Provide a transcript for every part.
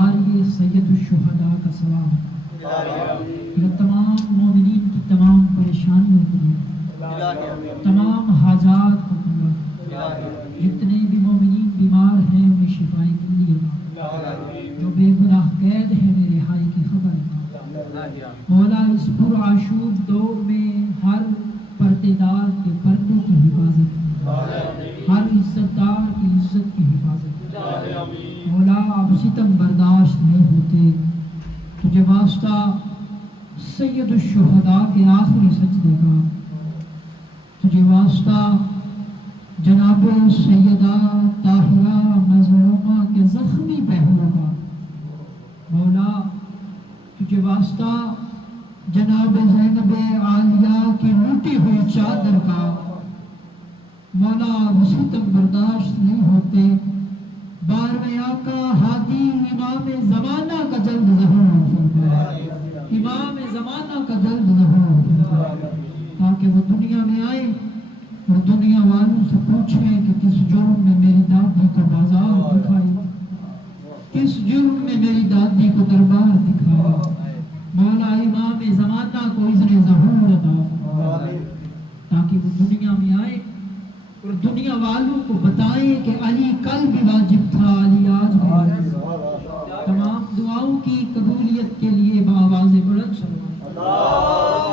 بار یہ سید الشہداء کا سلام یہ تمام مومنین کی تمام پریشانیوں کو دور، تمام حاجات کو پورا، جتنے بھی مومنین بیمار ہیں انہیں شفائے ملی عطا، جو بے گناہ قید ہے انہیں رہائی کی خبر عطا۔ مولا اس پرآشوب دور میں ہر پردے دار کے پردے کی حفاظت، ہر عزت دار کی عزت کی حفاظت۔ مولا اب ستم برداشت نہیں ہوتے، تجھے واسطہ سید الشہداء کے آخری سجدے کا، تجھے واسطہ جناب سیدہ طاہرہ مظلومہ کے زخمی پہلو کا، مولا تجھے واسطہ جناب زینب عالیہ کی لوٹی ہوئی چادر کا، مولا اب ستم برداشت نہیں ہوتے، بارہویں آقا ہادی امام زمانہ کا جلد ظہور فرما، امام زمانہ کا جلد ظہور فرما، تاکہ وہ دنیا میں آئے اور دنیا والوں سے پوچھیں کہ کس جرم میں میری دادی کو بازار دکھائی، کس جرم میں میری دادی کو دربار دکھایا۔ مولا امام زمانہ کو اذن ظہور عطا فرما، تاکہ وہ دنیا میں آئے اور دنیا والوں کو بتائیں کہ علی کل بھی واجب تھا، علی آج بھی واجب ہے۔ تمام دعاؤں کی قبولیت کے لیے بآواز بلند صلوات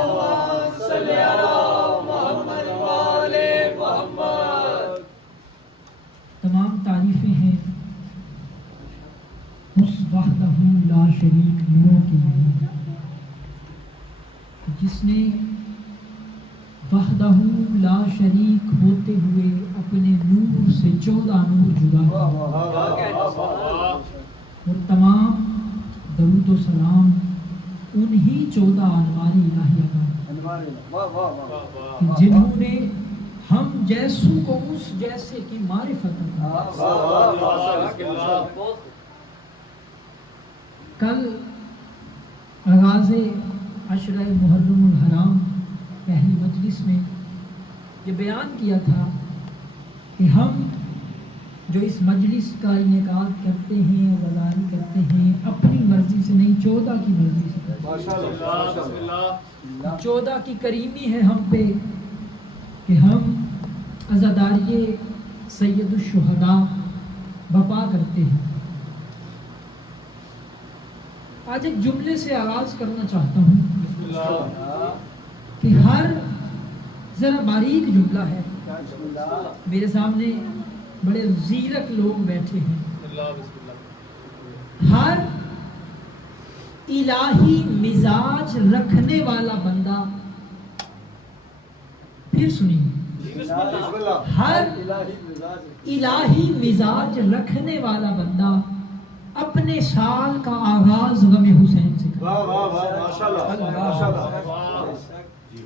اللہم صلی علی محمد وآل محمد۔ تمام تعریفیں ہیں اس وحدہ لا شریک نور کی نہیں، جس نے وحدہ لا شریک ہوتے ہوئے اپنے نور سے 14 نور جدا کیا، اور تمام درود و سلام انہی 14 انوار الہیہ کا، جنہوں نے ہم جیسوں کو اس جیسے کی معرفت عطا۔ کل آغاز عشرہ محرم الحرام پہلی مجلس میں یہ بیان کیا تھا کہ ہم جو اس مجلس کا انعقاد کرتے ہیں، عزاداری کرتے ہیں، اپنی مرضی سے نہیں 14 کی مرضی سے کرتے ہیں۔ 14 کی کریمی ہے ہم پہ کہ ہم عزاداری سید الشہداء بپا کرتے ہیں۔ آج ایک جملے سے آغاز کرنا چاہتا ہوں کہ ہر ذرا باریک جملہ ہے، میرے سامنے بڑے زیرک لوگ بیٹھے ہیں، ہر الہی مزاج رکھنے والا بندہ، پھر سنیے، ہر الہی مزاج رکھنے والا بندہ اپنے سال کا آغاز غم حسین سے کرے۔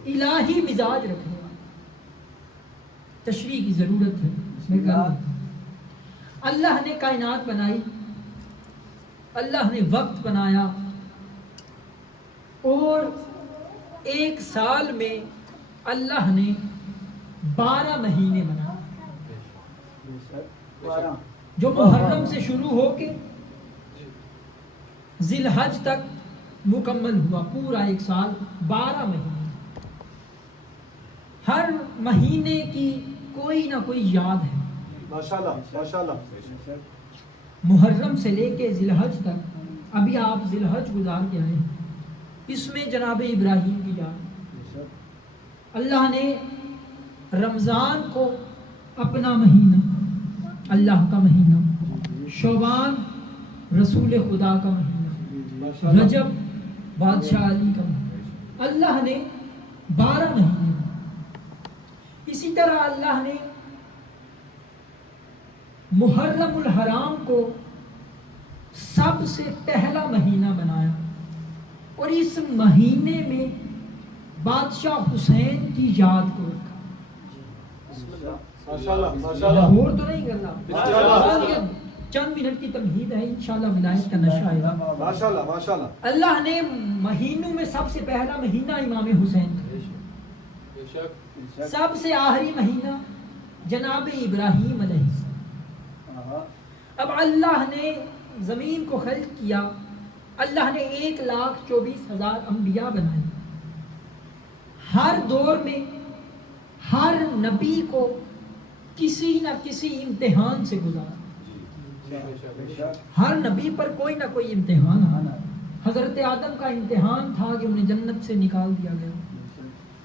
الہی مزاج رکھنے والا، تشریح کی ضرورت ہے، اس میں کر دیں۔ اللہ نے کائنات بنائی، اللہ نے وقت بنایا، اور ایک سال میں اللہ نے 12 مہینے بنائے، جو محرم سے شروع ہو کے ذی الحج تک مکمل ہوا، پورا ایک سال 12 مہینے۔ ہر مہینے کی کوئی نہ کوئی یاد ہے، محرم سے لے کے ذی الحج تک۔ ابھی آپ ذی الحج گزار کے آئے ہیں، اس میں جناب ابراہیم کی یاد، اللہ نے رمضان کو اپنا مہینہ، اللہ کا مہینہ، شعبان رسول خدا کا مہینہ، رجب بادشاہ علی کا مہینہ، اللہ نے 12 مہینے۔ اسی طرح اللہ نے محرم الحرام کو سب سے پہلا مہینہ بنایا، اور اس مہینے میں بادشاہ حسین کی یاد کو رکھا۔ اور تو نہیں کرنا، چند منٹ کی تمہید ہے، انشاءاللہ ولایت کا نشہ آئے گا۔ اللہ نے مہینوں میں سب سے پہلا مہینہ امام حسین کا، سب سے آخری مہینہ جناب ابراہیم علیہ السلام۔ اب اللہ نے زمین کو خلق کیا اللہ نے 1,24,000 انبیاء بنائے. ہر دور میں ہر نبی کو کسی نہ کسی امتحان سے گزارا. ہر نبی پر کوئی نہ کوئی امتحان آنا. حضرت آدم کا امتحان تھا کہ انہیں جنت سے نکال دیا گیا.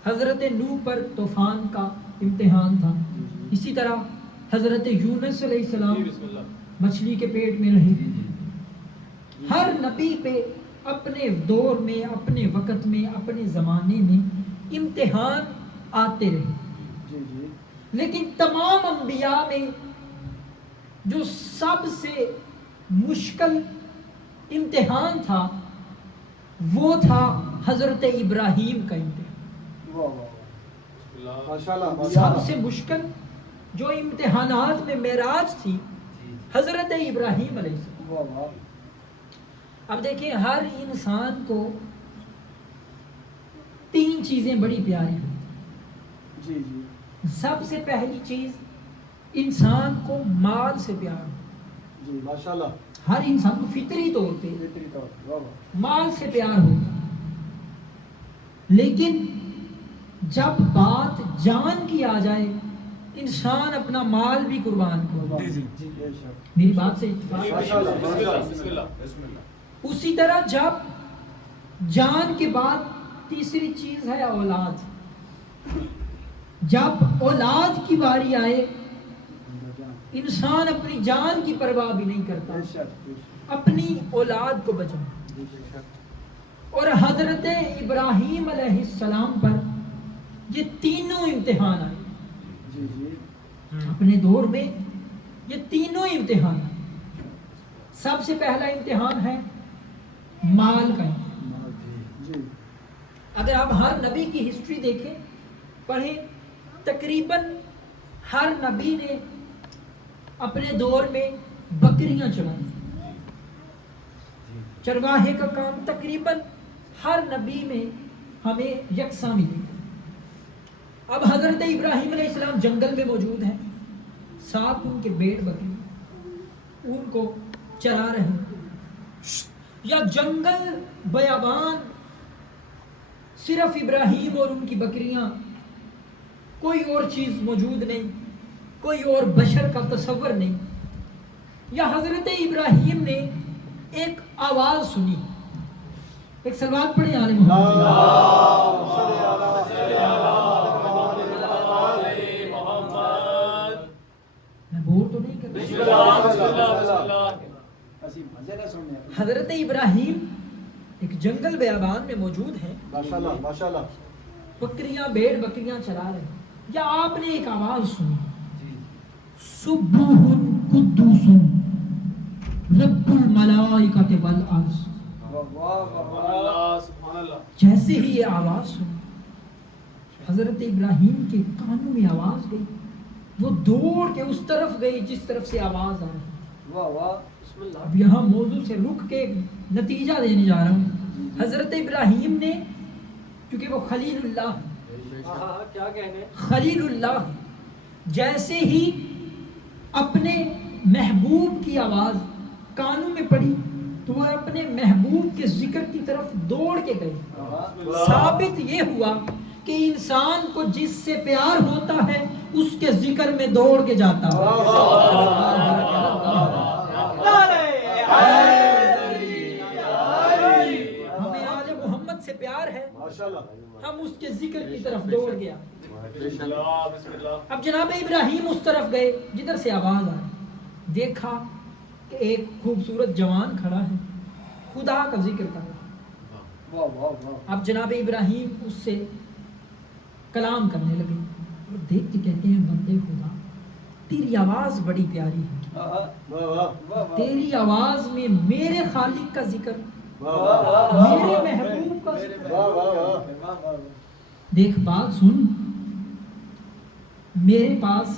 حضرت نوح پر طوفان کا امتحان تھا. اسی طرح حضرت یونس علیہ السلام مچھلی کے پیٹ میں رہے. ہر نبی پہ اپنے دور میں، اپنے وقت میں، اپنے زمانے میں امتحان آتے رہے. لیکن تمام انبیاء میں جو سب سے مشکل امتحان تھا وہ تھا حضرت ابراہیم کا امتحان. سب سے مشکل جو امتحانات میں معراج تھی حضرت ابراہیم علیہ السلام. اب دیکھیں ہر انسان کو 3 چیزیں بڑی پیاری ہیں. سب سے پہلی چیز انسان کو مال سے پیار. ہر انسان کو فطری طور پہ مال سے پیار ہوتا. لیکن جب بات جان کی آ جائے انسان اپنا مال بھی قربان کرتا. میری بات سے اتفاق. اسی طرح جب جان کے بعد تیسری چیز ہے اولاد. جب اولاد کی باری آئے انسان اپنی جان کی پرواہ بھی نہیں کرتا، اپنی اولاد کو بچانا. اور حضرت ابراہیم علیہ السلام پر یہ تینوں امتحان آئے. اپنے دور میں یہ تینوں امتحان آئے. سب سے پہلا امتحان ہے مال کا. اگر آپ ہر نبی کی ہسٹری دیکھیں، پڑھیں، تقریباً ہر نبی نے اپنے دور میں بکریاں چلائی. چرواہے کا کام تقریباً ہر نبی میں ہمیں یکساں ملے. اب حضرت ابراہیم علیہ السلام جنگل میں موجود ہیں، ساتھ ان کے بھیڑ بکری ان کو چرا رہے ہیں. یا جنگل بیابان صرف ابراہیم اور ان کی بکریاں، کوئی اور چیز موجود نہیں، کوئی اور بشر کا تصور نہیں. یا حضرت ابراہیم نے ایک آواز سنی. ایک صلوات پڑھیں آل محمد. میں بور تو نہیں کر رہا. حضرت ابراہیم ایک جنگل بیابان میں موجود ہیں، بکریاں بھیڑ بکریاں چلا رہے ہیں. یا آپ نے ایک آواز سنی، سبوح قدوس رب الملائکۃ والارض. جیسے ہی یہ آواز سنی حضرت ابراہیم کے کانوں میں آواز گئی. وہ دوڑ کے اس طرف گئی جس طرف سے آواز آ رہی. اب یہاں موضوع سے رک کے نتیجہ دینے جا رہا ہوں. حضرت ابراہیم نے، کیونکہ وہ خلیل اللہ، کیا کہنے، خلیل اللہ، جیسے ہی اپنے محبوب کی آواز کانوں میں پڑی تو وہ اپنے محبوب کے ذکر کی طرف دوڑ کے گئے. ثابت یہ ہوا کہ انسان کو جس سے پیار ہوتا ہے اس کے ذکر میں دوڑ کے جاتا ہے. ہمیں آل محمد سے پیار ہے، ہم اس کے ذکر کی طرف دوڑ گیا. اب جناب ابراہیم اس طرف گئے جدھر سے آواز آئی. دیکھا کہ ایک خوبصورت جوان کھڑا ہے، خدا کا ذکر کر رہا. اب جناب ابراہیم اس سے کلام کرنے لگے اور دیکھ کے کہتے ہیں، بندے خدا تیری آواز بڑی پیاری ہے، تیری آواز میں میرے خالق کا ذکر، میرے محبوب کا ذکر. دیکھ بات سن، میرے پاس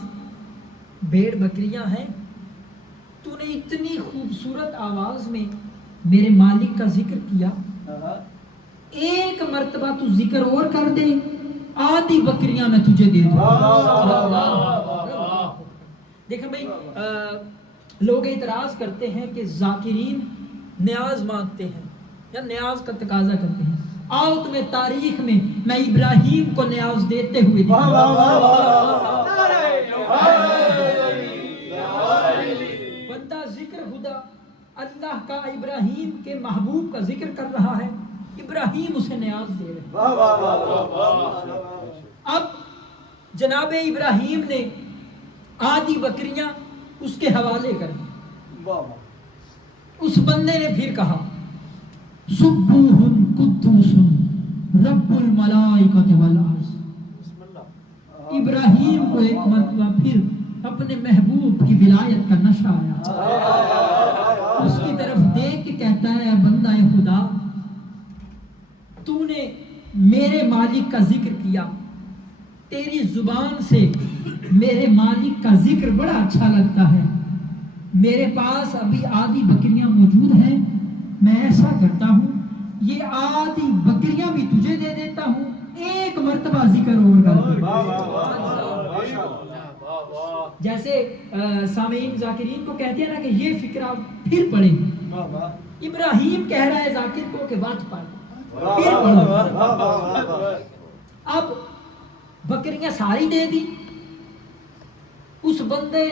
بھیڑ بکریاں ہیں، تو نے اتنی خوبصورت آواز میں میرے مالک کا ذکر کیا، ایک مرتبہ تو ذکر اور کر دے، آدھی بکریاں میں تجھے دے دوں. دیکھیں بھائی، لوگ اعتراض کرتے ہیں کہ ذاکرین نیاز مانگتے ہیں یا نیاز کا تقاضا کرتے ہیں. آؤ تمہیں تاریخ میں ابراہیم کو نیاز دیتے ہوئے دکھاؤں. بندہ ذکر خدا اللہ کا ابراہیم کے محبوب کا ذکر کر رہا ہے، ابراہیم اسے نیاز دے رہے ہیں. اب جناب ابراہیم نے آدھی بکریاں اس کے حوالے کر دی. اس بندے نے پھر کہا سبوح قدوس رب الملائکۃ والارض. ابراہیم کو ایک مرتبہ پھر اپنے محبوب کی ولایت کا نشہ آیا. اس کی طرف دیکھ کے کہتا ہے بندہ خدا، تو نے میرے مالک کا ذکر کیا، تیری زبان سے میرے مالک کا ذکر بڑا اچھا لگتا ہے. میرے پاس ابھی آدھی بکریاں موجود ہیں، میں ایسا کرتا ہوں یہ آدھی بکریاں بھی تجھے دے دیتا ہوں، ایک مرتبہ ذکر اور کر. جیسے سامعین ذاکرین کو کہتے ہیں نا کہ یہ فکرہ پھر پڑھیں. ابراہیم کہہ رہا ہے ذاکر کو کہ وقت پڑھ پھر پڑھو. اب بکریاں ساری دے دی. اس بندے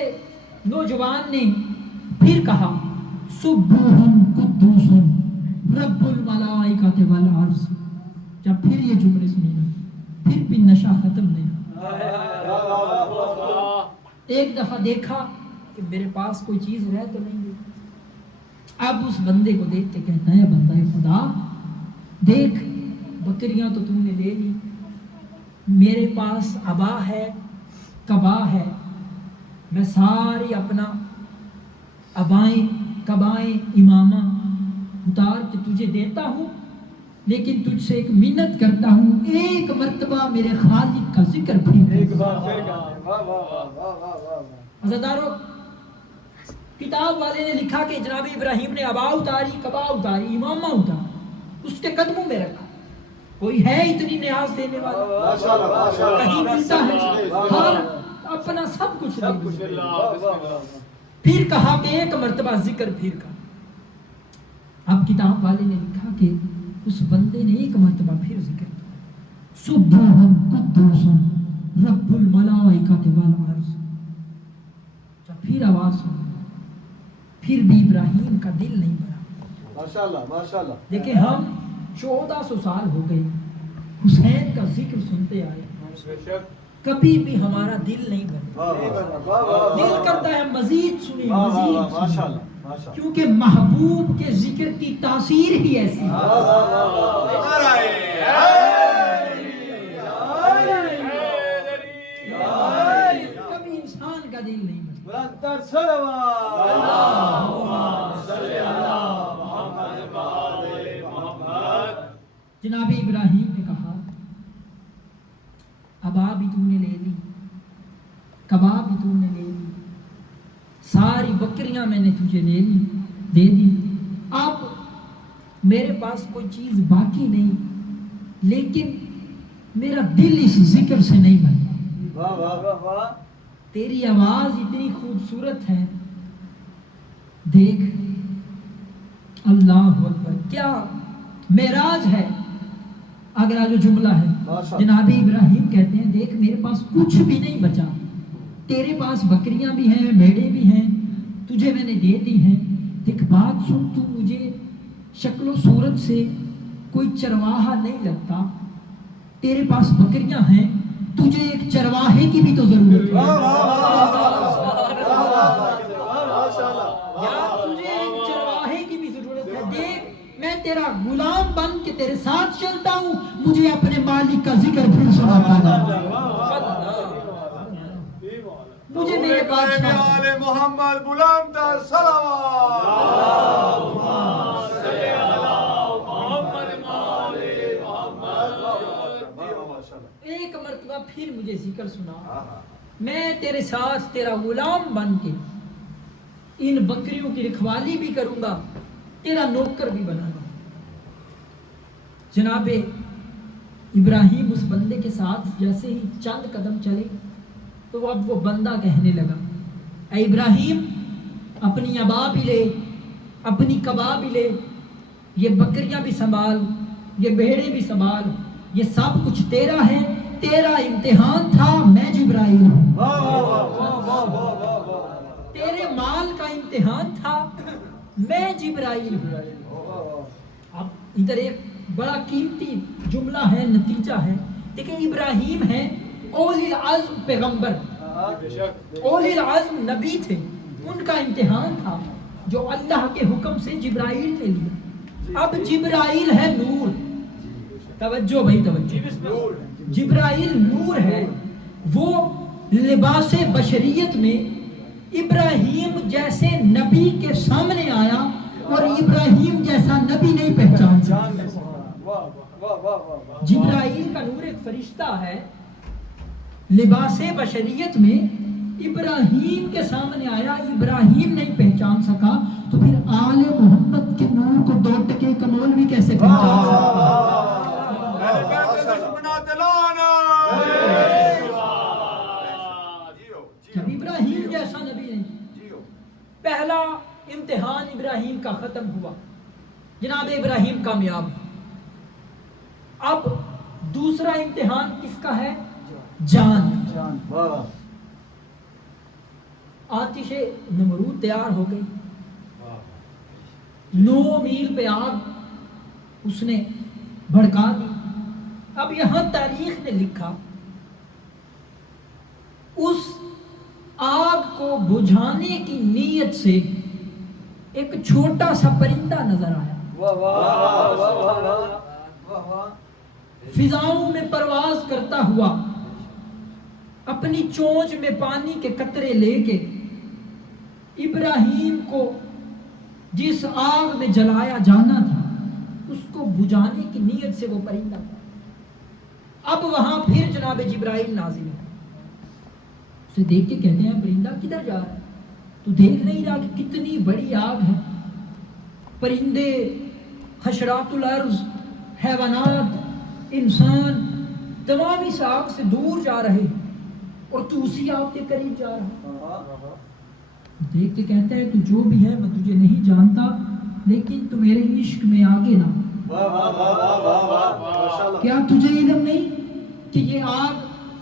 نوجوان نے پھر کہا سبوح قدوس رب الملائکۃ والارض. جب پھر یہ جملے سنے نا پھر بھی نشہ ختم نہیں. ایک دفعہ دیکھا کہ میرے پاس کوئی چیز رہ تو نہیں. اب اس بندے کو دیکھ کے کہتا ہے بندہ خدا دیکھ، بکریاں تو نے لے لی، میرے پاس ابا ہے کبا ہے، میں ساری اپنا ابائیں کبائیں امامہ اتار کے تجھے دیتا ہوں، لیکن تجھ سے ایک منت کرتا ہوں ایک مرتبہ میرے خالق کا ذکر بھی. عزیزانو، کتاب والے نے لکھا کہ جناب ابراہیم نے ابا اتاری کبا اتاری امامہ اتاری، اس کے قدموں میں رکھا. کوئی ہے اتنی نیاز دینے والا؟ کہیں ملتا ہے؟ ہر اپنا سب کچھ دے دیا. پھر کہا کہ ایک مرتبہ ذکر پھر کا. اب کتاب والے نے لکھا کہ اس بندے نے ایک مرتبہ پھر ذکر کیا سبوح قدوس رب الملائکۃ والارض. جب پھر آواز سنی پھر بھی ابراہیم کا دل نہیں بھرا. ماشاءاللہ. دیکھیں ہم 1400 سال ہو گئے حسین کا ذکر سنتے آئے، کبھی بھی ہمارا دل نہیں بھرا. دل کرتا ہے مزید سنیں مزید سنیں، کیونکہ محبوب کے ذکر کی تاثیر ہی ایسی ہے. کبھی انسان کا دل نہیں بھرا. جناب ابراہیم نے کہا ابا بھی تو نے لے لی، کبا بھی تو نے لے لی، ساری بکریاں میں نے تجھے لے لی دے دی. اب میرے پاس کوئی چیز باقی نہیں، لیکن میرا دل اس ذکر سے نہیں بھرا. تیری آواز اتنی خوبصورت ہے، دیکھ اللہ اکبر کیا معراج ہے. اگلا جو جملہ ہے جناب ابراہیم کہتے ہیں دیکھ میرے پاس کچھ بھی نہیں بچا، تیرے پاس بکریاں بھی ہیں بھیڑیں بھی ہیں، تجھے میں نے دے دی ہیں. دیکھ بات سن، تو مجھے شکل و صورت سے کوئی چرواہا نہیں لگتا، تیرے پاس بکریاں ہیں، تجھے ایک چرواہے کی بھی تو ضرورت ہے. تجھے ایک چرواہے کی بھی ضرورت ہے. دیکھ میں تیرا غلام بن کے تیرے ساتھ چلتا ہوں، مجھے اپنے مالک کا ذکر پھر سناتا ہے. مجھے میرے بادشاہ محمد غلام تر صلوات ایک مرتبہ پھر مجھے ذکر سنا. میں تیرے ساتھ تیرا غلام بن کے ان بکریوں کی رکھوالی بھی کروں گا، تیرا نوکر بھی بنا گا. جناب ابراہیم اس بندے کے ساتھ جیسے ہی چند قدم چلے تو اب وہ بندہ کہنے لگا اے ابراہیم اپنی ابا بھی لے، اپنی کبا بھی لے، یہ بکریاں بھی سنبھال، یہ بھیڑیں بھی سنبھال، یہ سب کچھ تیرا ہے، تیرا امتحان تھا، میں جبرائیل ہوں۔ تیرے مال کا امتحان تھا، میں جبرائیل ہوں۔ اب ادھر ایک بڑا قیمتی جملہ ہے، نتیجہ ہے۔ دیکھیں ابراہیم ہے اولی العزم پیغمبر، اولی العزم نبی تھے، ان کا امتحان تھا جو اللہ کے حکم سے جبرائیل نے لیا۔ اب جبرائیل ہے نور، توجہ بھائی توجہ، جبرائیل نور ہے، وہ لباس بشریت میں ابراہیم جیسے نبی کے سامنے آیا اور ابراہیم جیسا نبی نہیں پہچان سکتا۔ جبرائیل کا نور ایک فرشتہ ہے، لباس بشریت میں ابراہیم کے سامنے آیا، ابراہیم نہیں پہچان سکا، تو پھر آل محمد کے نور کو 2 ٹکے کا مولوی کیسے پہچان سکتا؟ جب ابراہیم جیسا نبی نہیں۔ پہلا امتحان ابراہیم کا ختم ہوا، جناب ابراہیم کامیاب۔ اب دوسرا امتحان کس کا ہے؟ جان۔ آتش نمرود تیار ہو گئی، 9 میل پہ آگ اس نے بھڑکا دی۔ اب یہاں تاریخ نے لکھا اس آگ کو بجھانے کی نیت سے ایک چھوٹا سا پرندہ نظر آیا، فضاؤں میں پرواز کرتا ہوا، اپنی چونچ میں پانی کے قطرے لے کے ابراہیم کو جس آگ میں جلایا جانا تھا اس کو بجھانے کی نیت سے وہ پرندہ۔ اب وہاں پھر جناب جبرائیل نازل ہے، اسے دیکھ کے کہتے ہیں پرندہ کدھر جا رہا ہے؟ تو دیکھ نہیں رہا کہ کتنی بڑی آگ ہے، پرندے، حشرات الارض، حیوانات، انسان تمام اس آگ سے دور جا رہے ہیں اور تو اسی آگ کے قریب جا رہا۔ دیکھ کے کہتا ہے تو جو بھی ہے میں تجھے نہیں جانتا، لیکن تو میرے عشق میں آگے نہ۔ کیا تجھے علم نہیں کہ یہ آگ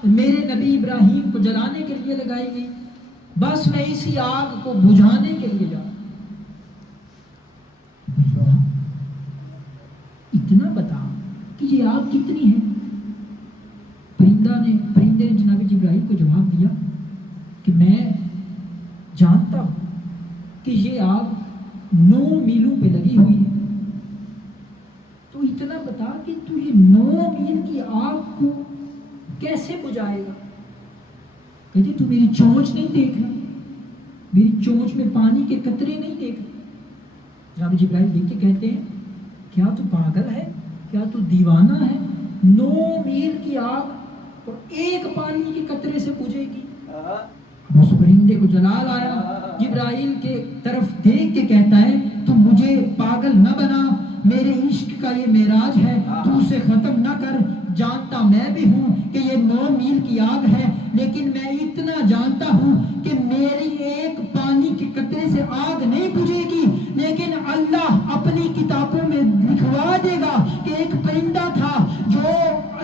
میرے نبی ابراہیم کو جلانے کے لیے لگائی گئی؟ بس میں اسی آگ کو بجھانے کے لیے جا رہا۔ اتنا بتا کہ یہ آگ کتنی ہے؟ پرندے نے جناب جبرائیل کو جواب دیا کہ میں جانتا ہوں کہ یہ آگ 9 میلوں پہ لگی ہوئی ہے، تو اتنا بتا کہ تو یہ 9 میل کی آگ کو کیسے بجھائے گا؟ کہتے تو میری چونچ نہیں دیکھ رہا، میری چونچ میں پانی کے قطرے نہیں دیکھ رہا۔ جناب جبرائیل دیکھ کے کہتے ہیں کیا تو پاگل ہے، کیا تو دیوانہ ہے؟ 9 میل کی آگ اور ایک پانی کے قطرے سے بجھے گی؟ اس پرندے کو جلال آیا، جبرائیل کے طرف دیکھ کے کہتا ہے تو مجھے پاگل نہ بنا، میرے عشق کا یہ معراج ہے، تو اسے ختم نہ کر۔ جانتا میں بھی ہوں کہ یہ 9 میل کی آگ ہے، لیکن میں اتنا جانتا ہوں کہ میری ایک پانی کے قطرے سے آگ نہیں بجھے گی، لیکن اللہ اپنی کتابوں میں لکھوا دے گا کہ ایک پرندہ تھا جو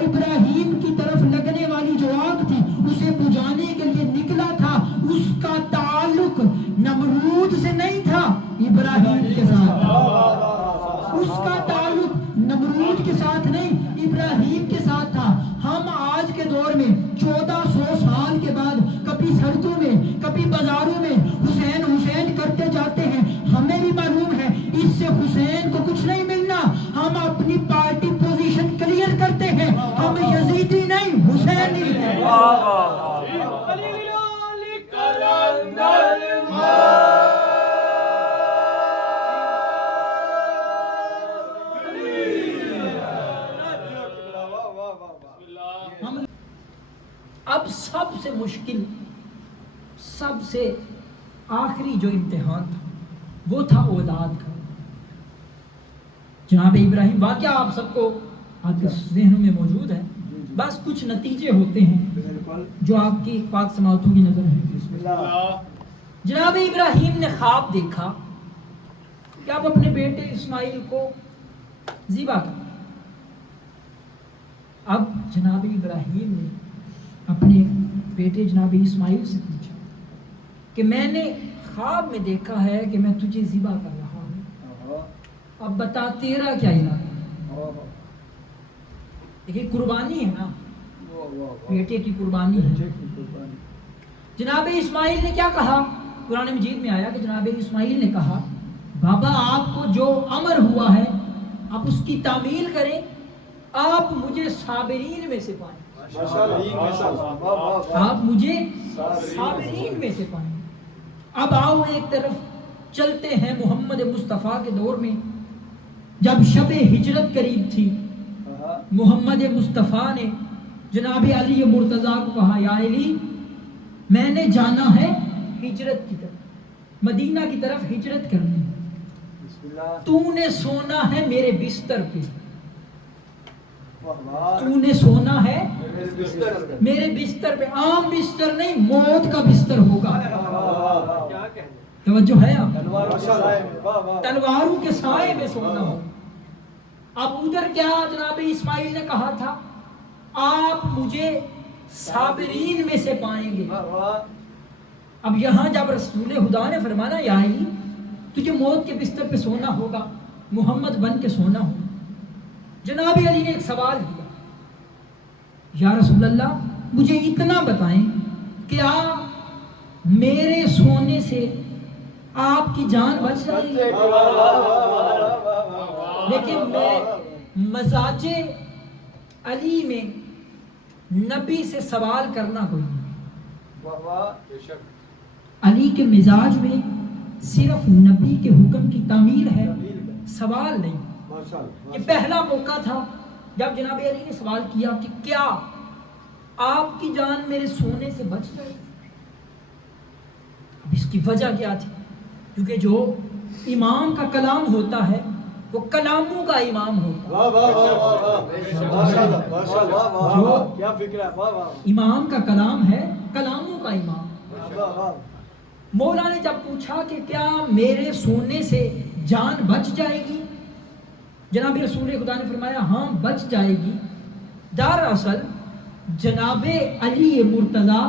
ابراہیم کی طرف لگنے والی جو آگ تھی اسے بجھانے کے لیے نکلا تھا، اس کا تعلق نمرود سے نہیں تھا، ابراہیم کے ساتھ۔ اس کا تعلق نمرود کے ساتھ نہیں، ابراہیم کے ساتھ تھا۔ ہم آج کے دور میں 1400 سال کے بعد کبھی سڑکوں میں کبھی بازاروں میں حسین حسین کرتے جاتے ہیں، ہمیں بھی معلوم ہے اس سے حسین کو کچھ نہیں ملنا، ہم اپنی پارٹی پوزیشن کلیئر کرتے ہیں، ہم یزیدی نہیں حسینی ہیں۔ اب سب سے مشکل، سب سے آخری جو امتحان تھا وہ تھا اولاد کا۔ جناب ابراہیم واقعہ آپ سب کو آپ کے ذہنوں میں موجود ہے، بس کچھ نتیجے ہوتے ہیں جو آپ کی پاک سماعتوں کی نظر ہے۔ جناب ابراہیم نے خواب دیکھا کہ آپ اپنے بیٹے اسماعیل کو ذبح کریں۔ اب جناب ابراہیم نے اپنے بیٹے جناب اسماعیل سے پوچھا کہ میں نے خواب میں دیکھا ہے کہ میں تجھے ذبح کر رہا ہوں، اب بتا تیرا کیا ارادہ؟ دیکھیے قربانی ہے نا، بیٹے کی قربانی ہے۔ جناب اسماعیل نے کیا کہا؟ قرآن مجید میں آیا کہ جناب اسماعیل نے کہا بابا آپ کو جو امر ہوا ہے آپ اس کی تعمیل کریں، آپ مجھے صابرین میں سے پائیں، آپ مجھے صابرین میں سے پائیں۔ اب آؤ ایک طرف چلتے ہیں محمد مصطفیٰ کے دور میں، جب شب ہجرت قریب تھی، محمد مصطفیٰ نے جناب علی مرتضیٰ کو کہا یا علی میں نے جانا ہے ہجرت کی طرف، مدینہ کی طرف ہجرت کرنی، تو نے سونا ہے میرے بستر پہ، تو نے سونا ہے میرے بستر پہ، عام بستر نہیں موت کا بستر ہوگا۔ توجہ ہے آپ؟ تلواروں کے سائے میں سونا ہو۔ اب ادھر کیا جناب اسماعیل نے کہا تھا آپ مجھے صابرین میں سے پائیں گے۔ اب یہاں جب رسول خدا نے فرمانا یا علی تجھے موت کے بستر پہ سونا ہوگا، محمد بن کے سونا ہوگا، جناب علی نے ایک سوال کیا یا رسول اللہ مجھے اتنا بتائیں کہ میرے سونے سے آپ کی جان بچ جائے گی؟ لیکن میں مزاج علی میں نبی سے سوال کرنا کوئی نہیں، علی کے مزاج میں صرف نبی کے حکم کی تعمیل ہے، سوال نہیں۔ یہ پہلا موقع تھا جب جناب علی نے سوال کیا کہ کیا آپ کی جان میرے سونے سے بچ جائے؟ اب اس کی وجہ کیا تھی؟ کیونکہ جو امام کا کلام ہوتا ہے وہ کلاموں کا امام ہوتا ہے، امام کا کلام ہے کلاموں کا امام۔ مولا نے جب پوچھا کہ کیا میرے سونے سے جان بچ جائے گی، جناب رسول خدا نے فرمایا ہاں بچ جائے گی۔ دراصل جناب علی مرتضیٰ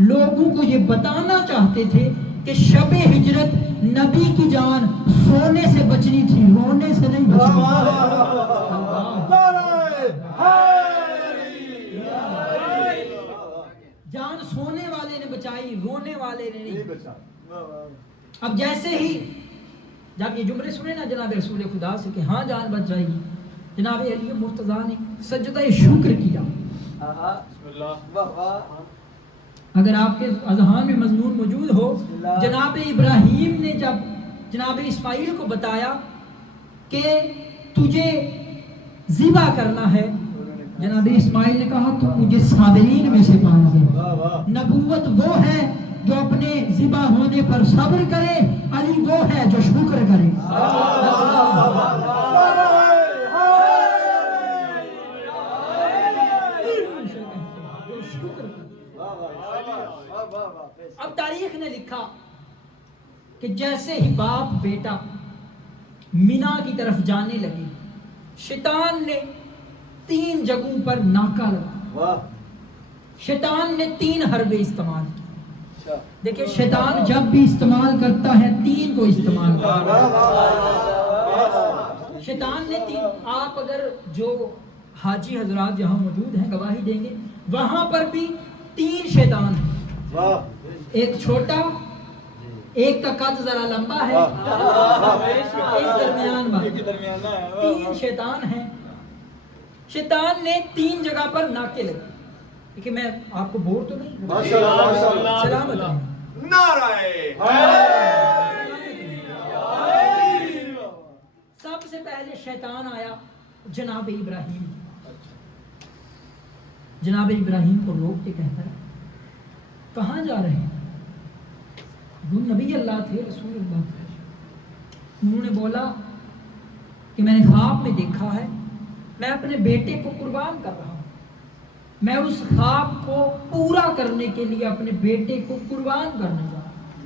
لوگوں کو یہ بتانا چاہتے تھے کہ شب ہجرت نبی کی جان سونے سے بچنی تھی، رونے سے نہیں بچنی جان سونے والے نے بچائی، رونے والے نے نہیں۔ اب جیسے ہی جب یہ جملے سنے نا جناب رسول خدا سے کہ ہاں جان بچ جائے گی، جناب علی مرتضیٰ نے سجدہ شکر کیا۔ اگر آپ کے اذہان میں مضمون موجود ہو، جناب ابراہیم نے جب جناب اسماعیل کو بتایا کہ تجھے ذبح کرنا ہے، جناب اسماعیل نے کہا تو مجھے صابرین میں سے پائیں گے۔ نبوت وہ ہے جو اپنے ذبح ہونے پر صبر کرے، علی وہ ہے جو شکر کرے۔ اب تاریخ نے لکھا کہ جیسے ہی باپ بیٹا مینا کی طرف جانے لگے، شیطان نے 3 جگہوں پر ناکا لگا، شیطان نے 3 حربے استعمال کی۔ دیکھیں شیطان جب بھی استعمال کرتا ہے 3 کو استعمال کرتا ہے۔ شیطان نے 3، آپ اگر جو حاجی حضرات جہاں موجود ہیں گواہی دیں گے، وہاں پر بھی 3 شیطان ہیں، ایک چھوٹا، ایک کا قد ذرا لمبا ہے، ایک درمیان والا، 3 شیطان ہیں۔ شیطان نے 3 جگہ پر ناکے لگے۔ کہ میں آپ کو بور تو نہیں، سلامت ہے نعرہ سب سے پہلے شیطان آیا جناب ابراہیم، جناب ابراہیم کو روک کے کہتا ہے کہاں جا رہے ہیں؟ وہ نبی اللہ تھے، رسول اللہ تھے۔ انہوں نے بولا کہ میں نے خواب میں دیکھا ہے میں اپنے بیٹے کو قربان کر رہا ہوں، میں اس خواب کو پورا کرنے کے لیے اپنے بیٹے کو قربان کرنے جا رہا ہوں۔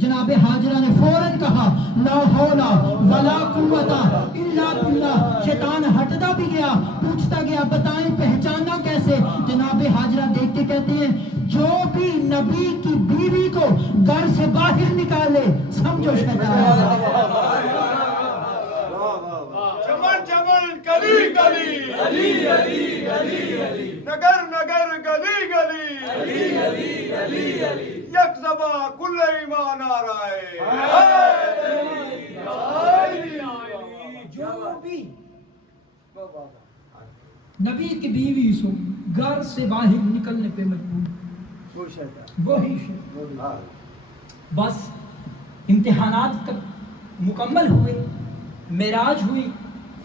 جناب حاجرہ نے فوراً کہا لا حول ولا قوت الا باللہ. شیطان ہٹتا بھی گیا, پوچھتا گیا بتائیں پہچانا کیسے؟ جناب حاجرہ دیکھتے کہتے ہیں جو بھی نبی کی بیوی کو گھر سے باہر نکالے سمجھو شیطان. چمن چمن گلی گلی علی علی علی علی نگر نگر گلی گلی علی علی علی علی یک زباں کل ایمان آ رہا ہے. جو بھی نبی کی بیوی سو گھر سے باہر نکلنے پہ مجبور وہی شیطان. بس امتحانات مکمل ہوئے, معراج ہوئی.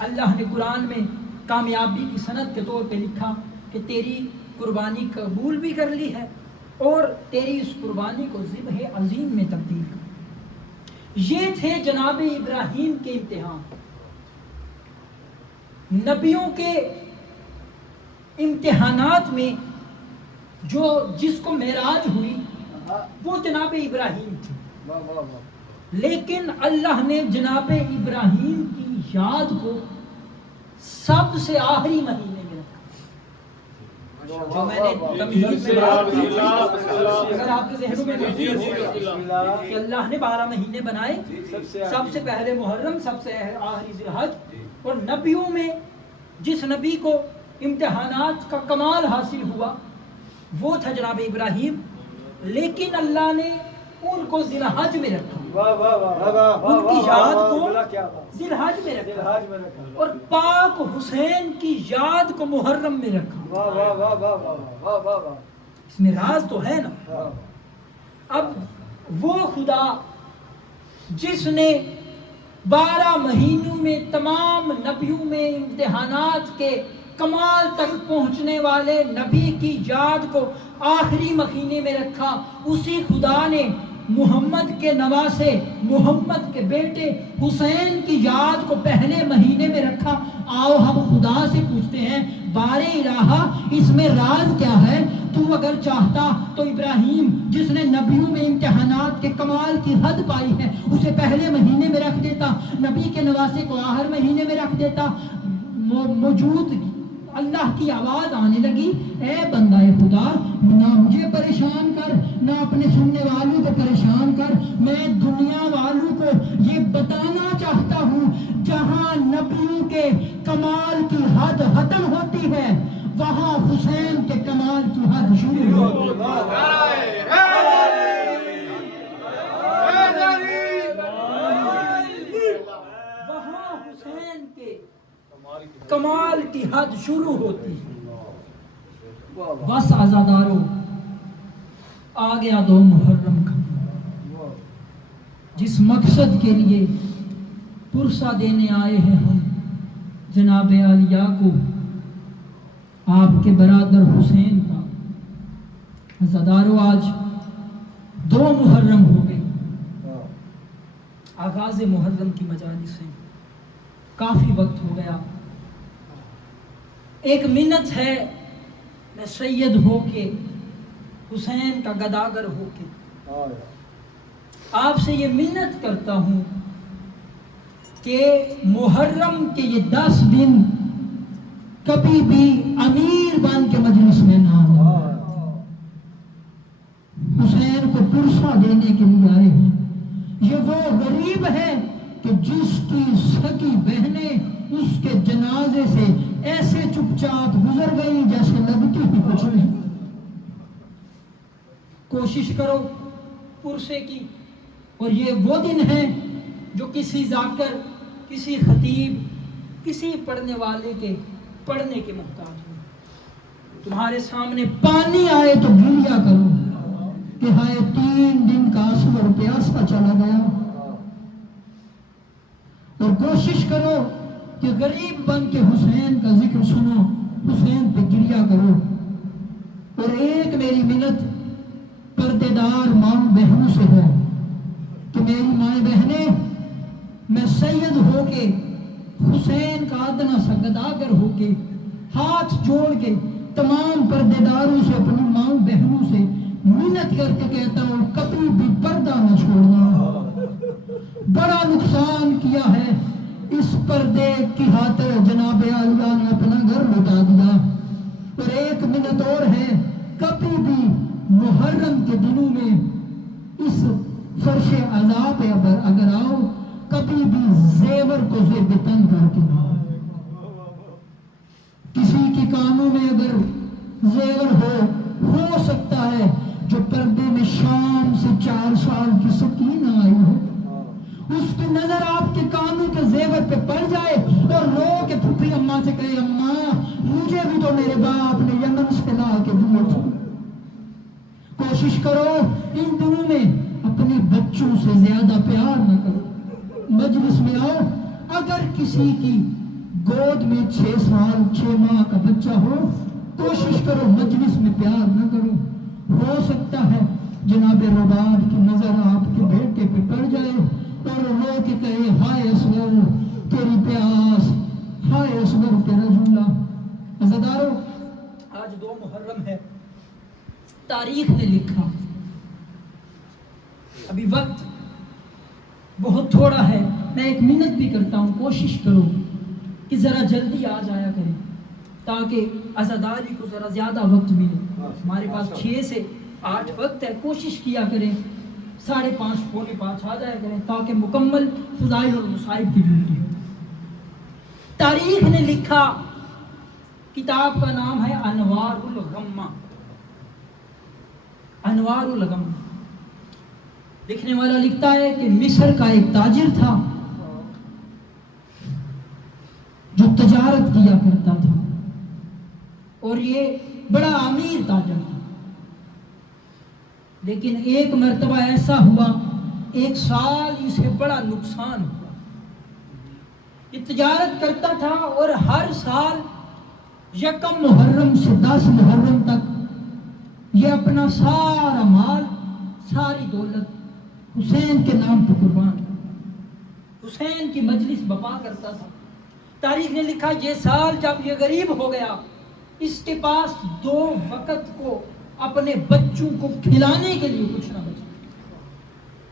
اللہ نے قرآن میں کامیابی کی سند کے طور پہ لکھا کہ تیری قربانی قبول بھی کر لی ہے اور تیری اس قربانی کو ذبح عظیم میں تبدیل کر. یہ تھے جناب ابراہیم کے امتحان. نبیوں کے امتحانات میں جس کو معراج ہوئی وہ جناب ابراہیم تھی, لیکن اللہ نے جناب ابراہیم کی یاد کو سب سے آخری مہینے میں رکھا. جو میں نے تمہید میں بات کی تھی, اگر آپ کے ذہنوں میں موجود ہو کہ اللہ نے 12 مہینے بنائے, سب سے پہلے محرم, سب سے آخری ذی الحج. اور نبیوں میں جس نبی کو امتحانات کا کمال حاصل ہوا وہ تھا جناب ابراہیم, لیکن اللہ نے ان کو ذی الحج میں رکھا, ان کی یاد کو ذی الحج میں رکھا, اور پاک حسین کی یاد کو محرم میں رکھا. اس میں راز تو ہے نا. اب وہ خدا جس نے 12 مہینوں میں تمام نبیوں میں امتحانات کے کمال تک پہنچنے والے نبی کی یاد کو آخری مہینے میں رکھا, اسی خدا نے محمد کے نواسے, محمد کے بیٹے حسین کی یاد کو پہلے مہینے میں رکھا. آؤ ہم خدا سے پوچھتے ہیں بارے الہا اس میں راز کیا ہے؟ تو اگر چاہتا تو ابراہیم جس نے نبیوں میں امتحانات کے کمال کی حد پائی ہے اسے پہلے مہینے میں رکھ دیتا, نبی کے نواسے کو آخر مہینے میں رکھ دیتا. موجود اللہ کی آواز آنے لگی, اے بندہ خدا نہ مجھے پریشان کر نہ اپنے سننے والوں کو پریشان کر, میں دنیا والوں کو یہ بتانا چاہتا ہوں جہاں نبیوں کے کمال کی حد ختم ہوتی ہے وہاں حسین کے کمال کی حد شروع ہوتی ہے. وہاں حسین کے کمال کی حد شروع ہوتی ہے. بس عزادارو آ گیا 2 محرم کا, جس مقصد کے لیے پرسہ دینے آئے ہیں ہم جناب عالیہ کو, آپ کے برادر حسین کا. عزادارو آج 2 محرم ہو گئے, آغاز محرم کی مجالس سے کافی وقت ہو گیا. ایک منت ہے میں سید ہو کے حسین کا گداگر ہو کے آپ سے یہ منت کرتا ہوں کہ محرم کے یہ 10 دن کبھی بھی امیر بن کے مجلس میں نہ آنا. حسین کو پرسہ دینے کے لیے آئے ہیں. یہ وہ غریب ہے کہ جس کی سکی بہنیں اس کے جنازے سے ایسے چپ چاپ گزر گئی جیسے لگتی ہی کچھ نہیں. کوشش کرو پرسے کی. اور یہ وہ دن ہے جو کسی ذاکر, کسی خطیب, کسی پڑھنے والے کے پڑھنے کے محتاج ہو. تمہارے سامنے پانی آئے تو گریا کرو کہ ہائے 3 دن کا اصغر پیاسا چلا گیا. اور کوشش کرو کہ غریب بن کے حسین کا ذکر سنو, حسین پہ گریا کرو. اور ایک میری منت پردے دار ماں بہنوں سے ہے کہ میری مائیں بہنیں, میں سید ہو کے حسین کا ادنا سا گداگر ہو کے ہاتھ جوڑ کے تمام پردے داروں سے, اپنی ماں بہنوں سے منت کر کے کہتا ہوں کبھی بھی پردہ نہ چھوڑنا. بڑا نقصان کیا ہے، اس پردے کی خاطر جناب عالیہ نے اپنا گھر لٹا دیا۔ اور ایک منت اور ہے، کبھی بھی محرم کے دنوں میں اس فرش عذاب پہ اگر آؤ، کبھی بھی زیور کو زیب تن کر کے نہ آؤ۔ کسی کے کانوں میں اگر زیور ہو سکتا ہے جو پردے میں شام سے 4 سال کی سکینہ آئی ہو، اس کی نظر آپ کے کانوں کے زیور پہ پڑ جائے اور رو کے پھپھی اماں سے کہے اماں مجھے بھی تو میرے باپ نے یمن سے لا کے دیے تھے۔ کوشش کرو ان دنوں میں اپنے بچوں سے زیادہ پیار نہ کرو۔ مجلس میں آؤ، اگر کسی کی گود میں 6 سال 6 ماہ کا بچہ ہو، کوشش کرو مجلس میں پیار نہ کرو۔ ہو سکتا ہے جناب رباب کی نظر آپ کے بیٹے پہ پڑ جائے اور رو کے کہے ہائے اصغر تیری پیاس، ہائے اصغر تیرا جھولا۔ عزیزدارو، آج 2 محرم ہے، تاریخ نے لکھا، ابھی وقت بہت تھوڑا ہے، میں 1 منٹ بھی کرتا ہوں، کوشش کرو کہ ذرا جلدی آ جایا کریں تاکہ عزاداری کو ذرا زیادہ وقت ملے۔ ہمارے پاس 6 سے 8 وقت ہے، کوشش کیا کریں 5:30 پونے 5 آ جایا کریں تاکہ مکمل فضائل اور مصائب کی ڈیوٹی ہو۔ تاریخ نے لکھا، کتاب کا نام ہے انوار الغمہ۔ انوار الغمہ لکھنے والا لکھتا ہے کہ مصر کا ایک تاجر تھا جو تجارت کیا کرتا تھا، اور یہ بڑا امیر تاجر تھا، لیکن ایک مرتبہ ایسا ہوا، 1 سال اسے بڑا نقصان ہوا۔ یہ تجارت کرتا تھا اور ہر سال 1 محرم سے 10 محرم تک یہ اپنا سارا مال، ساری دولت حسین کے نام پہ قربان کرتا، حسین کی مجلس بپا کرتا تھا۔ تاریخ نے لکھا یہ سال جب یہ غریب ہو گیا، اس کے پاس 2 وقت کو اپنے بچوں کو کھلانے کے لیے کچھ نہ بچا۔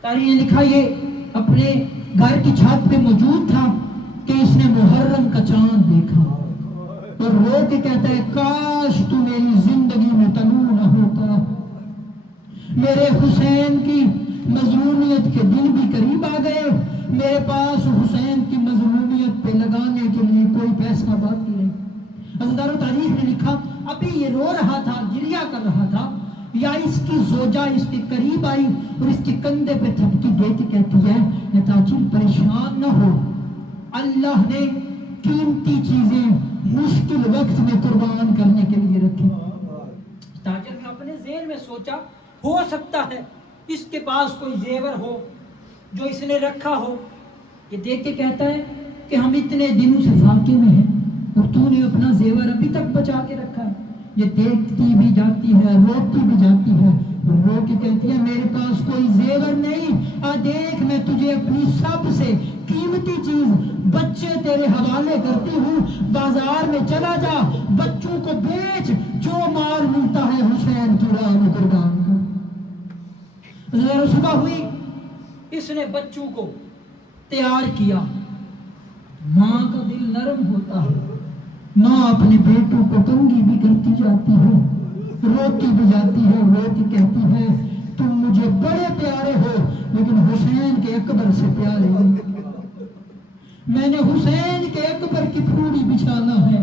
تاریخ نے لکھا یہ اپنے گھر کی چھت پہ موجود تھا کہ اس نے محرم کا چاند دیکھا اور رو کے کہتا ہے کاش تو میری زندگی میں طلوع نہ ہوتا، میرے حسین کی مظلومیت کے دن بھی قریب آ گئے، میرے پاس حسین کی مظلومیت پہ لگانے کے لیے کوئی پیسہ باقی نہیں۔ عزیزانو، تاریخ نے لکھا ابھی یہ رو رہا تھا، گریہ کر رہا تھا، یا اس کی زوجہ اس کے قریب آئی اور اس کے کندھے پہ تھپکی دے کے کہتی ہے اے تاجر پریشان نہ ہو، اللہ نے قیمتی چیزیں مشکل وقت میں قربان کرنے کے لیے رکھی۔ تاجر نے اپنے ذہن میں سوچا ہو سکتا ہے اس کے پاس کوئی زیور ہو جو اس نے رکھا ہو۔ یہ دیکھ کے کہتا ہے کہ ہم اتنے دنوں سے فاقے میں ہیں اور تو نے اپنا زیور ابھی تک بچا کے رکھا ہے۔ یہ دیکھتی بھی جاتی ہے، روتی بھی جاتی ہے، رو کے کہتی ہے میرے پاس کوئی زیور نہیں، آ دیکھ میں تجھے اپنی سب سے قیمتی چیز بچے تیرے حوالے کرتی ہوں، بازار میں چلا جا، بچوں کو بیچ، جو مال ملتا ہے حسین کی راہ میں قربان کر۔ صبح ہوئی، اس نے بچوں کو تیار کیا۔ ماں کا دل نرم ہوتا ہے، ماں اپنے بیٹوں کو کنگھی بھی کرتی جاتی ہے، روتی بھی جاتی ہے، رو کے کہتی ہے تم مجھے بڑے پیارے ہو لیکن حسین کے اکبر سے پیارے ہو، میں نے حسین کے اکبر کی پھوڑی بچھانا ہے،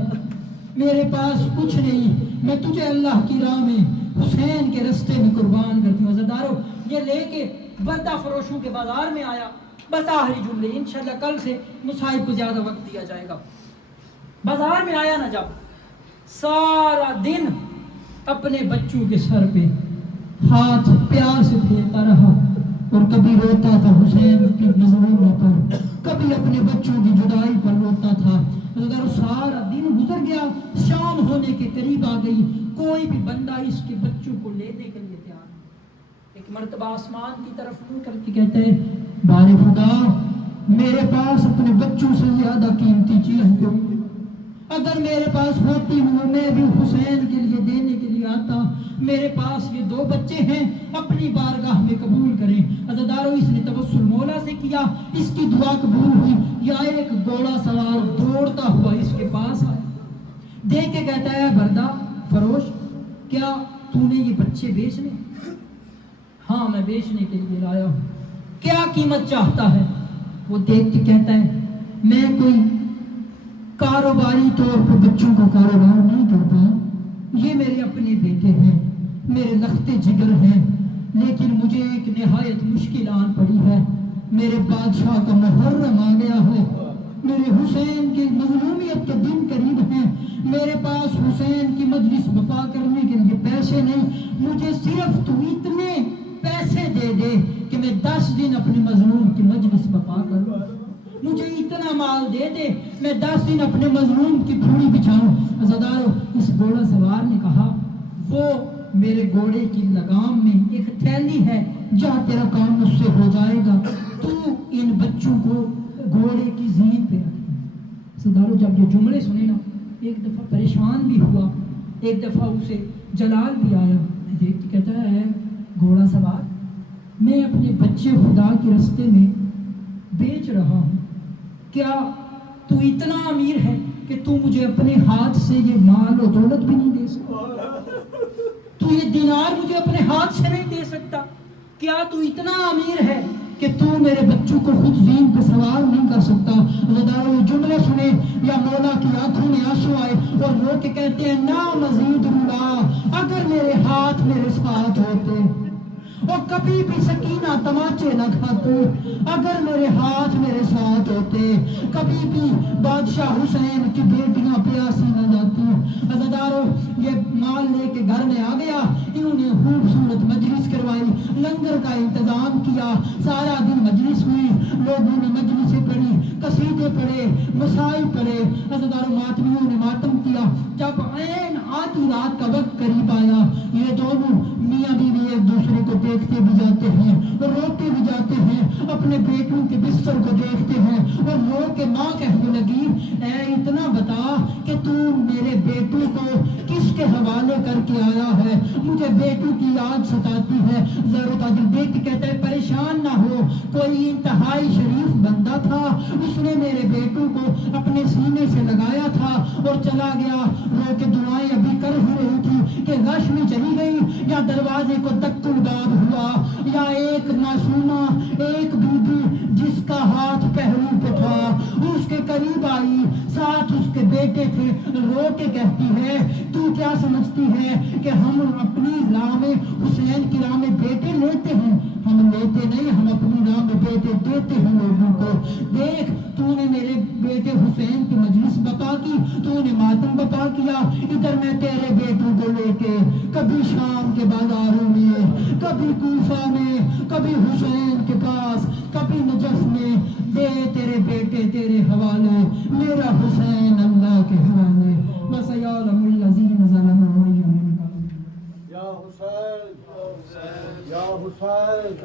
میرے پاس کچھ نہیں، میں تجھے اللہ کی راہ میں حسین کے رستے میں قربان کرتی ہوں۔ عزیزدارو، یہ لے کے بردہ فروشوں کے بازار میں آیا۔ بس آخری جملے، انشاءاللہ کل سے مصاحب کو زیادہ وقت دیا جائے گا۔ بازار میں آیا نا جب، سارا دن اپنے بچوں کے سر پہ ہاتھ پیار سے پھیرتا رہا اور کبھی روتا تھا حسین کی مظلومیت پر، کبھی اپنے بچوں کی جدائی پر روتا تھا۔ اگر سارا دن گزر گیا، شام ہونے کے قریب آ گئی، کوئی بھی بندہ اس کے بچوں کو لینے کے لیے تیار نہیں۔ ایک مرتبہ آسمان کی طرف منہ کر کے کہتے ہیں بارے خدا، میرے پاس اپنے بچوں سے زیادہ قیمتی چیز کوئی، اگر میرے پاس ہوتی ہوں میں بھی حسین کے لیے دینے کے لیے آتا، میرے پاس یہ 2 بچے ہیں، اپنی بارگاہ میں قبول کریں۔ عزادارو اس نے توسل مولا سے کیا، اس کی دعا قبول ہوئی۔ یا ایک گھوڑا سوار دوڑتا ہوا اس کے پاس آیا، دیکھ کے کہتا ہے بردہ فروش، کیا تو نے یہ بچے بیچنے؟ ہاں میں بیچنے کے لیے لایا ہوں۔ کیا قیمت چاہتا ہے؟ وہ دیکھ کے کہتا ہے میں کوئی کاروباری طور پر بچوں کو کاروبار نہیں کرتا، یہ میرے اپنے بیٹے ہیں، میرے لخت جگر ہیں، لیکن مجھے ایک نہایت مشکل آن پڑی ہے۔ میرے بادشاہ کا محرم آ گیا ہے، میرے حسین کی مظلومیت کے دن قریب ہیں، میرے پاس حسین کی مجلس بپا کرنے کے لیے پیسے نہیں، مجھے صرف تو اتنے پیسے دے دے کہ میں 10 دن اپنے مظلوم کی مجلس بپا کروں، مجھے اتنا مال دے دے میں 10 دن اپنے مظلوم کی پھوڑی بچھاؤں۔ عزادارو اس گھوڑا سوار نے کہا وہ میرے گھوڑے کی لگام میں ایک تھیلی ہے، جا تیرا کام اس سے ہو جائے گا، تو ان بچوں کو گھوڑے کی زین پہ رکھ۔ عزادارو جب یہ جملے سنے نا، ایک دفعہ پریشان بھی ہوا، ایک دفعہ اسے جلال بھی آیا، دیکھ کے کہتا ہے گھوڑا سوار، میں اپنے بچے خدا کے رستے میں بیچ رہا ہوں، کیا تو اتنا امیر ہے کہ تو مجھے اپنے ہاتھ سے یہ مال و دولت بھی نہیں دے سکتا؟ تو یہ دینار مجھے اپنے ہاتھ سے نہیں دے سکتا؟ کیا تو اتنا امیر ہے کہ تو میرے بچوں کو خود زین پہ سوار نہیں کر سکتا؟ عزادارو یہ جملے سنے یا مولا کی آنکھوں میں آنسو آئے اور رو کے کہتے ہیں نا مزید رولا، اگر میرے ہاتھ میرے ساتھ ہوتے اور کبھی بھی سکینہ تماچے نہ کھاتے، اگر میرے ہاتھ میرے ساتھ ہوتے، کبھی بھی بادشاہ حسین کی بیٹیاں پیاسی نہ جاتی۔ عزادارو یہ مال لے کے گھر میں آ گیا، انہوں نے خوبصورت مجلس کروائی، لنگر کا انتظام کیا، سارا دن مجلس ہوئی، لوگوں نے مجلسیں پڑھی، قصیدے پڑھے، مسائل پڑھے۔ عزادارو ماتمیوں نے ماتم کیا۔ جب عین آدھی رات کا وقت قریب آیا، یہ دونوں میاں بیوی ایک دوسرے کو دیکھتے بھی جاتے ہیں اور روتے بھی جاتے ہیں، اپنے بیٹوں کے بستر کو دیکھتے ہیں اور رو کے ماں کہنے لگی اے اتنا بتا کہ تو میرے بیٹوں کو کس کے حوالے کر کے آیا ہے، مجھے بیٹوں کی یاد ستاتی ہے۔ زہر تاجر دیکھ کے کہتا ہے پریشان نہ ہو، کوئی انتہائی شریف بندہ تھا، اس نے میرے بیٹوں کو اپنے سینے سے لگایا تھا اور چلا گیا، رو کے دعائیں ابھی کر ہی رہی تھی کہ غش میں چلی گئی یا دروازے کو دق الباب ہوا، یا ایک معصومہ ایک بی بی جس کا ہاتھ پہلو پہ تھا اس کے قریب آئی، ساتھ اس کے بیٹے تھے، رو کے کہتی ہے تو کیا سمجھتی ہے کہ ہم اپنی راہ میں حسین کی راہ میں بیٹے لیتے ہیں؟ ہم لیتے نہیں، ہم اپنی راہ میں بیٹے دیتے ہیں لوگوں کو۔ دیکھ تو نے میرے بیٹے حسین کی مجلس بپا کی، تو نے ماتم بپا کیا، ادھر میں تیرے بیٹوں کو لے کے کبھی شام کے بازاروں میں، کبھی کوفہ میں، کبھی حسین کے پاس، کبھی نجف میں، دے تیرے بیٹے تیرے حوالے، میرا حسین اللہ کے حوالے۔ وَسَيَعْلَمُ الَّذِينَ ظَلَمُوا أَيَّ مُنقَلَبٍ۔ یا حسین یا حسین